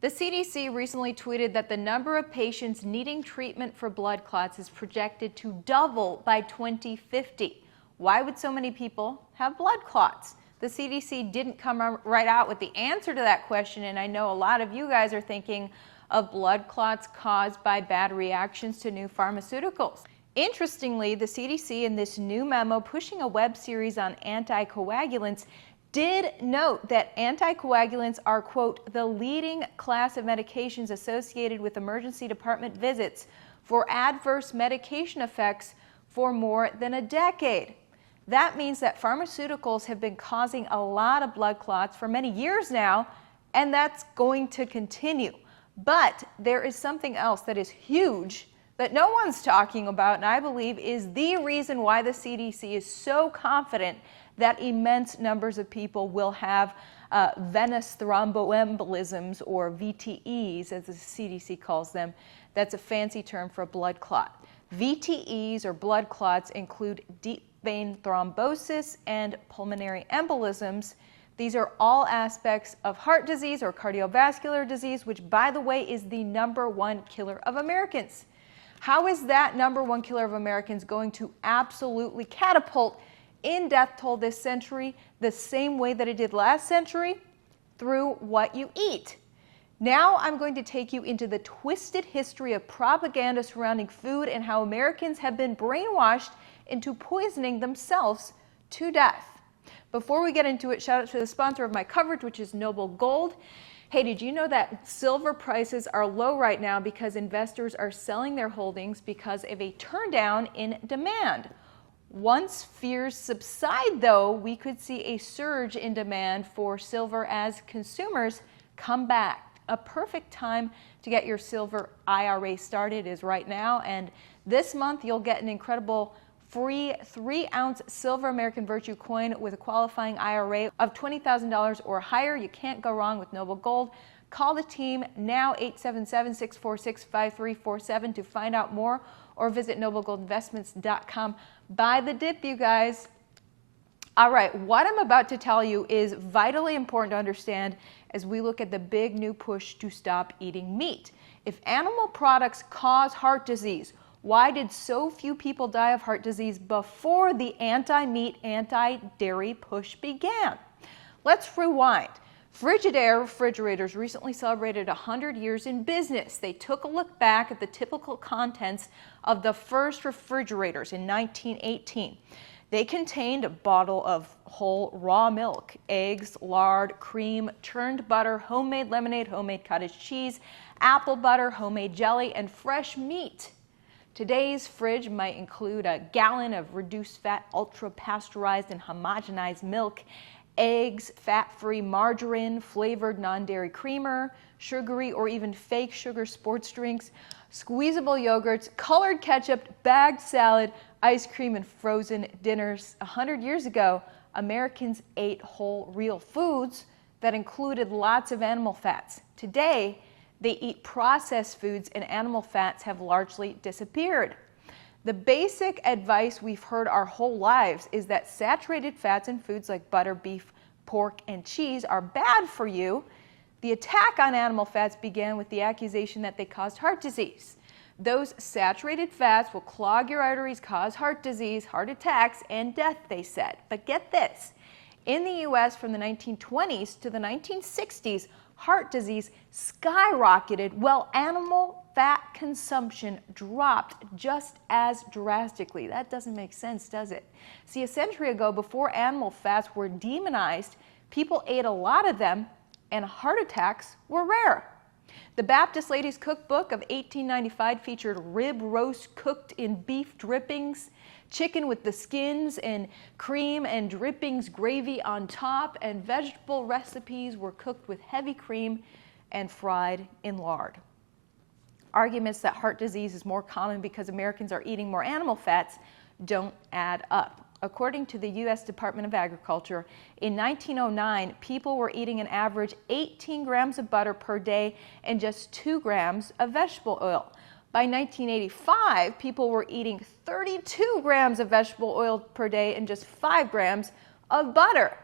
The CDC recently tweeted that the number of patients needing treatment for blood clots is projected to double by 2050. Why would so many people have blood clots? The CDC didn't come right out with the answer to that question, and I know a lot of you guys are thinking of blood clots caused by bad reactions to new pharmaceuticals. Interestingly, the CDC in this new memo pushing a web series on anticoagulants did note that anticoagulants are, quote, the leading class of medications associated with emergency department visits for adverse medication effects for more than a decade. That means that pharmaceuticals have been causing a lot of blood clots for many years now, and that's going to continue. But there is something else that is huge that no one's talking about, and I believe is the reason why the CDC is so confident that immense numbers of people will have venous thromboembolisms, or VTEs, as the CDC calls them. That's a fancy term for a blood clot. VTEs, or blood clots, include deep vein thrombosis and pulmonary embolisms. These are all aspects of heart disease or cardiovascular disease, which, by the way, is the #1 killer of Americans. How is that #1 killer of Americans going to absolutely catapult in death toll this century the same way that it did last century? Through what you eat. Now I'm going to take you into the twisted history of propaganda surrounding food and how Americans have been brainwashed into poisoning themselves to death. Before we get into it, shout out to the sponsor of my coverage, which is Noble Gold. Hey, did you know that silver prices are low right now because investors are selling their holdings because of a turndown in demand? Once fears subside, though, we could see a surge in demand for silver as consumers come back. A perfect time to get your silver IRA started is right now, and this month you'll get an incredible free 3-ounce silver American Virtue coin with a qualifying IRA of $20,000 or higher. You can't go wrong with Noble Gold. Call the team now, 877-646-5347 to find out more, or visit noblegoldinvestments.com. Buy the dip, you guys. All right, what I'm about to tell you is vitally important to understand as we look at the big new push to stop eating meat. If animal products cause heart disease, why did so few people die of heart disease before the anti-meat, anti-dairy push began? Let's rewind. Frigidaire refrigerators recently celebrated 100 years in business. They took a look back at the typical contents of the first refrigerators in 1918. They contained a bottle of whole raw milk, eggs, lard, cream, churned butter, homemade lemonade, homemade cottage cheese, apple butter, homemade jelly, and fresh meat. Today's fridge might include a gallon of reduced fat, ultra pasteurized and homogenized milk, eggs, fat-free margarine, flavored non-dairy creamer, sugary or even fake sugar sports drinks, squeezable yogurts, colored ketchup, bagged salad, ice cream, and frozen dinners. 100 years ago, Americans ate whole, real foods that included lots of animal fats. Today, they eat processed foods, and animal fats have largely disappeared. The basic advice we've heard our whole lives is that saturated fats in foods like butter, beef, pork, and cheese are bad for you. The attack on animal fats began with the accusation that they caused heart disease. Those saturated fats will clog your arteries, cause heart disease, heart attacks, and death, they said. But get this, in the US from the 1920s to the 1960s, heart disease skyrocketed while animal fat consumption dropped just as drastically. That doesn't make sense, does it? See, a century ago, before animal fats were demonized, people ate a lot of them, and heart attacks were rare. The Baptist Ladies Cookbook of 1895 featured rib roast cooked in beef drippings, chicken with the skins and cream and drippings gravy on top, and vegetable recipes were cooked with heavy cream and fried in lard. Arguments that heart disease is more common because Americans are eating more animal fats don't add up. According to the U.S. Department of Agriculture, in 1909, people were eating an average 18 grams of butter per day and just 2 grams of vegetable oil. By 1985, people were eating 32 grams of vegetable oil per day and just 5 grams of butter.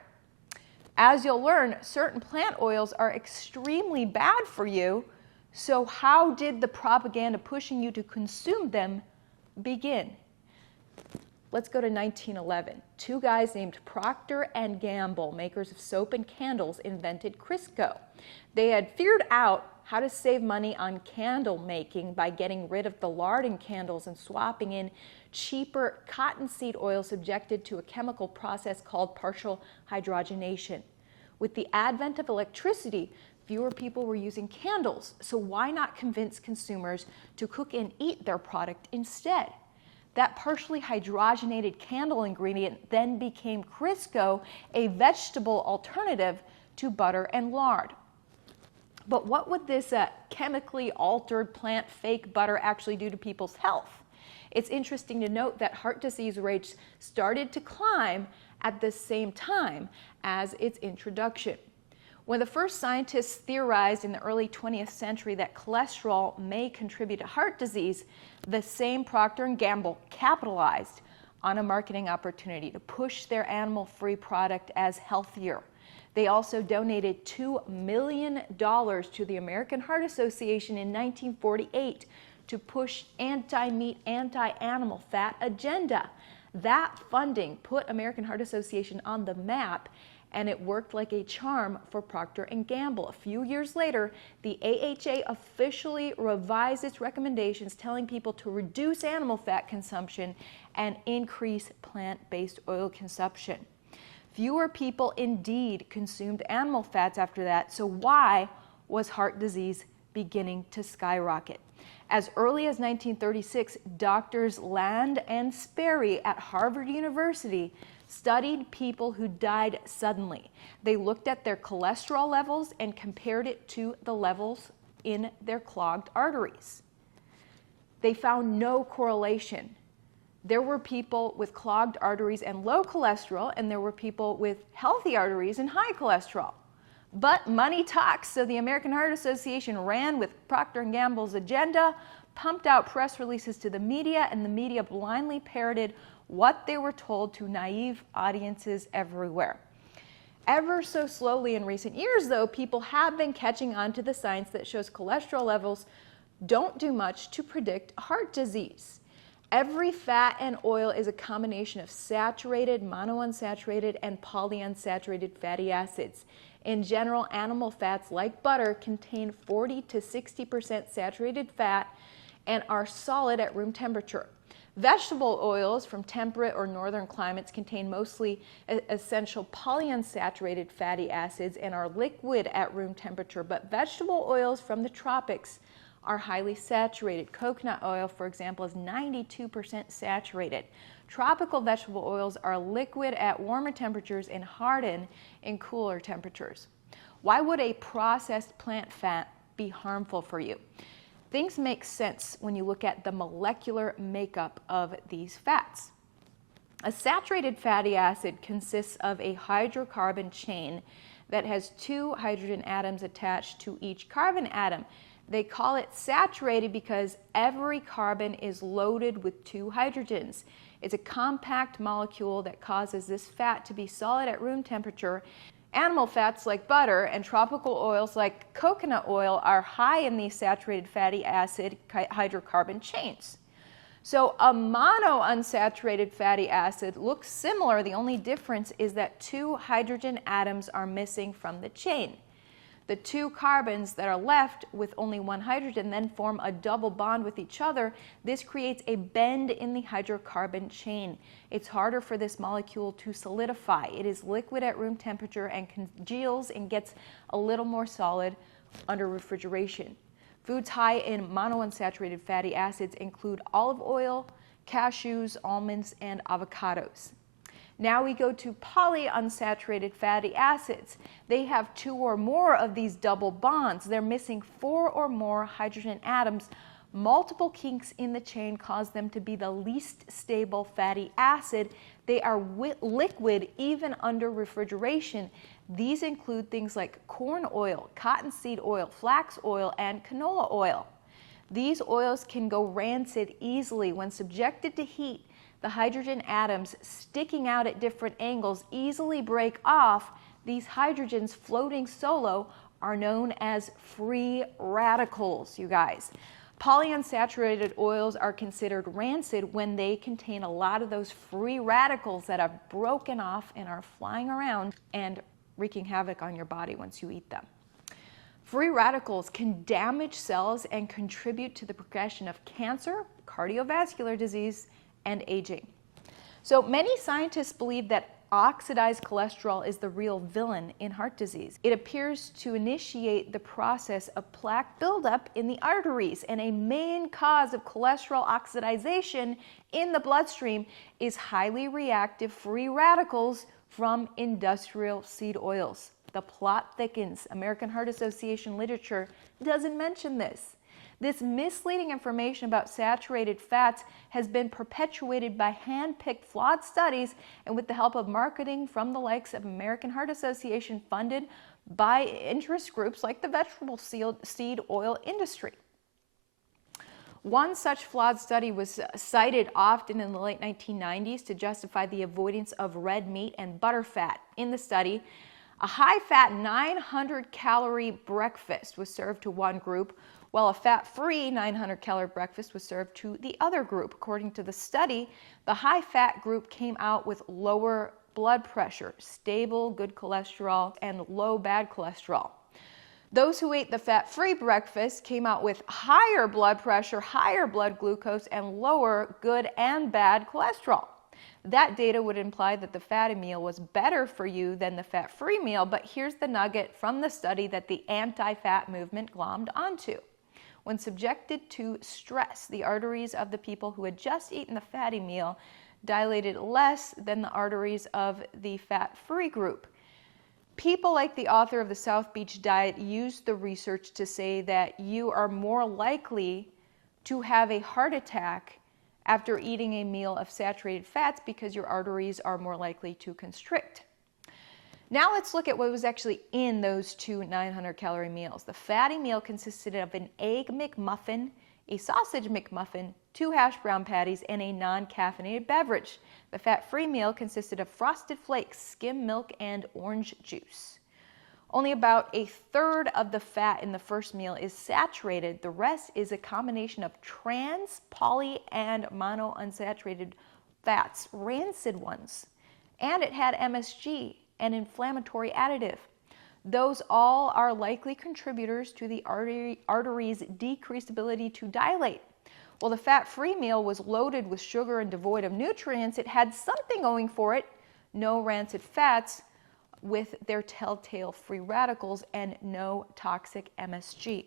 As you'll learn, certain plant oils are extremely bad for you. So how did the propaganda pushing you to consume them begin? Let's go to 1911. Two guys named Procter and Gamble, makers of soap and candles, invented Crisco. They had figured out how to save money on candle making by getting rid of the lard in candles and swapping in cheaper cottonseed oil subjected to a chemical process called partial hydrogenation. With the advent of electricity, fewer people were using candles, so why not convince consumers to cook and eat their product instead? That partially hydrogenated candle ingredient then became Crisco, a vegetable alternative to butter and lard. But what would this chemically altered plant fake butter actually do to people's health? It's interesting to note that heart disease rates started to climb at the same time as its introduction. When the first scientists theorized in the early 20th century that cholesterol may contribute to heart disease, the same Procter & Gamble capitalized on a marketing opportunity to push their animal-free product as healthier. They also donated $2 million to the American Heart Association in 1948 to push anti-meat, anti-animal fat agenda. That funding put American Heart Association on the map, and it worked like a charm for Procter & Gamble. A few years later, the AHA officially revised its recommendations, telling people to reduce animal fat consumption and increase plant-based oil consumption. Fewer people indeed consumed animal fats after that, so why was heart disease beginning to skyrocket? As early as 1936, doctors Land and Sperry at Harvard University studied people who died suddenly. They looked at their cholesterol levels and compared it to the levels in their clogged arteries. They found no correlation. There were people with clogged arteries and low cholesterol, and there were people with healthy arteries and high cholesterol. But money talks, so the American Heart Association ran with Procter & Gamble's agenda, pumped out press releases to the media, and the media blindly parroted what they were told to naive audiences everywhere. Ever so slowly in recent years, though, people have been catching on to the science that shows cholesterol levels don't do much to predict heart disease. Every fat and oil is a combination of saturated, monounsaturated, and polyunsaturated fatty acids. In general, animal fats like butter contain 40 to 60% saturated fat and are solid at room temperature. Vegetable oils from temperate or northern climates contain mostly essential polyunsaturated fatty acids and are liquid at room temperature, but vegetable oils from the tropics are highly saturated. Coconut oil, for example, is 92% saturated. Tropical vegetable oils are liquid at warmer temperatures and harden in cooler temperatures. Why would a processed plant fat be harmful for you? Things make sense when you look at the molecular makeup of these fats. A saturated fatty acid consists of a hydrocarbon chain that has two hydrogen atoms attached to each carbon atom. They call it saturated because every carbon is loaded with two hydrogens. It's a compact molecule that causes this fat to be solid at room temperature. Animal fats like butter and tropical oils like coconut oil are high in these saturated fatty acid hydrocarbon chains. So a monounsaturated fatty acid looks similar. The only difference is that two hydrogen atoms are missing from the chain. The two carbons that are left with only one hydrogen then form a double bond with each other. This creates a bend in the hydrocarbon chain. It's harder for this molecule to solidify. It is liquid at room temperature and congeals and gets a little more solid under refrigeration. Foods high in monounsaturated fatty acids include olive oil, cashews, almonds, and avocados. Now we go to polyunsaturated fatty acids. They have two or more of these double bonds. They're missing four or more hydrogen atoms. Multiple kinks in the chain cause them to be the least stable fatty acid. They are liquid even under refrigeration. These include things like corn oil, cottonseed oil, flax oil, and canola oil. These oils can go rancid easily when subjected to heat. The hydrogen atoms sticking out at different angles easily break off. These hydrogens floating solo are known as free radicals, you guys. Polyunsaturated oils are considered rancid when they contain a lot of those free radicals that have broken off and are flying around and wreaking havoc on your body once you eat them. Free radicals can damage cells and contribute to the progression of cancer, cardiovascular disease, and aging. So many scientists believe that oxidized cholesterol is the real villain in heart disease. It appears to initiate the process of plaque buildup in the arteries, and a main cause of cholesterol oxidation in the bloodstream is highly reactive free radicals from industrial seed oils. The plot thickens. American Heart Association literature doesn't mention this. This misleading information about saturated fats has been perpetuated by hand-picked flawed studies and with the help of marketing from the likes of American Heart Association, funded by interest groups like the vegetable seed oil industry. One such flawed study was cited often in the late 1990s to justify the avoidance of red meat and butter fat. In the study, a high-fat 900-calorie breakfast was served to one group, while a fat-free 900-calorie breakfast was served to the other group. According to the study, the high-fat group came out with lower blood pressure, stable good cholesterol, and low bad cholesterol. Those who ate the fat-free breakfast came out with higher blood pressure, higher blood glucose, and lower good and bad cholesterol. That data would imply that the fatty meal was better for you than the fat-free meal, but here's the nugget from the study that the anti-fat movement glommed onto. When subjected to stress, the arteries of the people who had just eaten the fatty meal dilated less than the arteries of the fat-free group. People like the author of the South Beach Diet used the research to say that you are more likely to have a heart attack after eating a meal of saturated fats because your arteries are more likely to constrict. Now let's look at what was actually in those two 900-calorie meals. The fatty meal consisted of an egg McMuffin, a sausage McMuffin, 2 hash brown patties, and a non-caffeinated beverage. The fat-free meal consisted of Frosted Flakes, skim milk, and orange juice. Only about a third of the fat in the first meal is saturated. The rest is a combination of trans, poly, and monounsaturated fats, rancid ones. And it had MSG, an inflammatory additive. Those all are likely contributors to the artery's decreased ability to dilate. While the fat-free meal was loaded with sugar and devoid of nutrients, it had something going for it: no rancid fats with their telltale free radicals and no toxic MSG.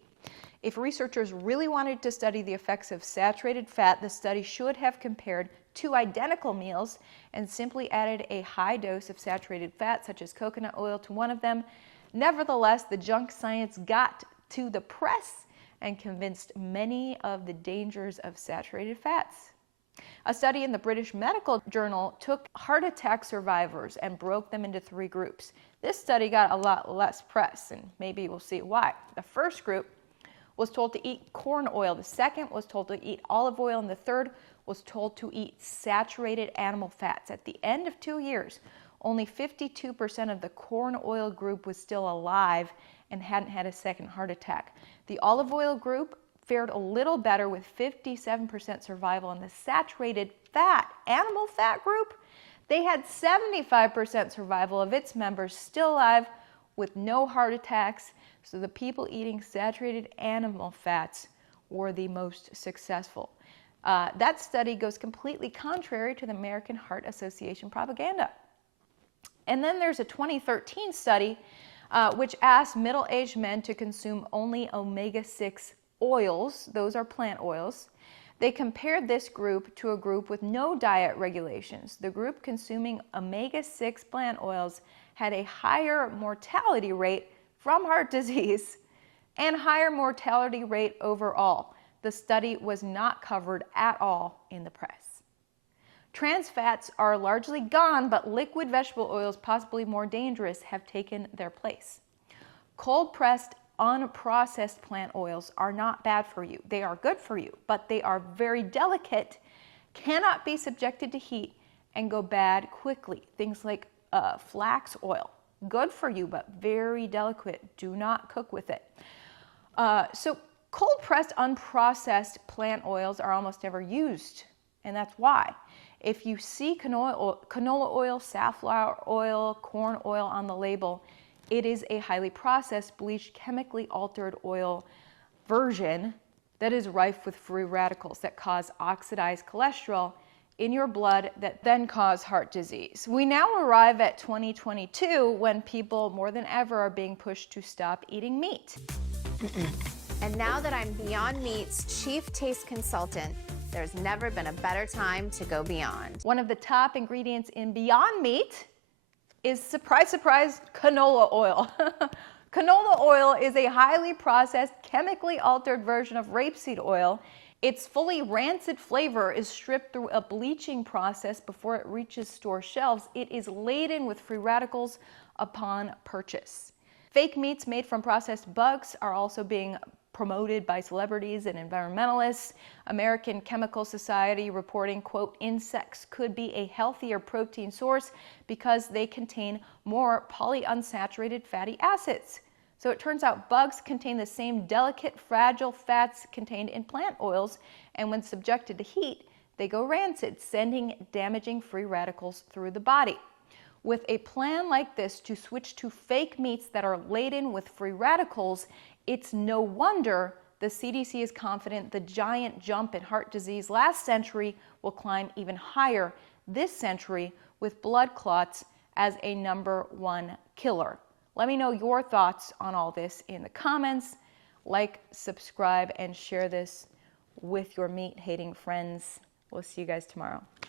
If researchers really wanted to study the effects of saturated fat, the study should have compared two identical meals and simply added a high dose of saturated fat, such as coconut oil, to one of them. Nevertheless, the junk science got to the press and convinced many of the dangers of saturated fats. A study in the British Medical Journal took heart attack survivors and broke them into 3 groups. This study got a lot less press, and maybe we'll see why. The first group was told to eat corn oil, the second was told to eat olive oil, and the third was told to eat saturated animal fats. At the end of 2 years, only 52% of the corn oil group was still alive and hadn't had a second heart attack. The olive oil group fared a little better with 57% survival. In the saturated fat, animal fat group, they had 75% survival of its members still alive with no heart attacks. So the people eating saturated animal fats were the most successful. That study goes completely contrary to the American Heart Association propaganda. And then there's a 2013 study which asked middle-aged men to consume only omega-6 oils. Those are plant oils. They compared this group to a group with no diet regulations. The group consuming omega-6 plant oils had a higher mortality rate from heart disease and higher mortality rate overall. The study was not covered at all in the press. Trans fats are largely gone, but liquid vegetable oils, possibly more dangerous, have taken their place. Cold-pressed, unprocessed plant oils are not bad for you. They are good for you, but they are very delicate, cannot be subjected to heat, and go bad quickly. Things like flax oil. Good for you, but very delicate. Do not cook with it. So cold-pressed, unprocessed plant oils are almost never used, and that's why. If you see canola oil, safflower oil, corn oil on the label, it is a highly processed, bleached, chemically altered oil version that is rife with free radicals that cause oxidized cholesterol in your blood that then cause heart disease. We now arrive at 2022 when people more than ever are being pushed to stop eating meat. And now that I'm Beyond Meat's chief taste consultant, there's never been a better time to go beyond. One of the top ingredients in Beyond Meat is, surprise, surprise, canola oil. Canola oil is a highly processed, chemically altered version of rapeseed oil. Its fully rancid flavor is stripped through a bleaching process before it reaches store shelves. It is laden with free radicals upon purchase. Fake meats made from processed bugs are also being promoted by celebrities and environmentalists. American Chemical Society reporting, quote, insects could be a healthier protein source because they contain more polyunsaturated fatty acids. So it turns out bugs contain the same delicate, fragile fats contained in plant oils, and when subjected to heat, they go rancid, sending damaging free radicals through the body. With a plan like this to switch to fake meats that are laden with free radicals, it's no wonder the CDC is confident the giant jump in heart disease last century will climb even higher this century, with blood clots as a #1 killer. Let me know your thoughts on all this in the comments. Like, subscribe, and share this with your meat-hating friends. We'll see you guys tomorrow.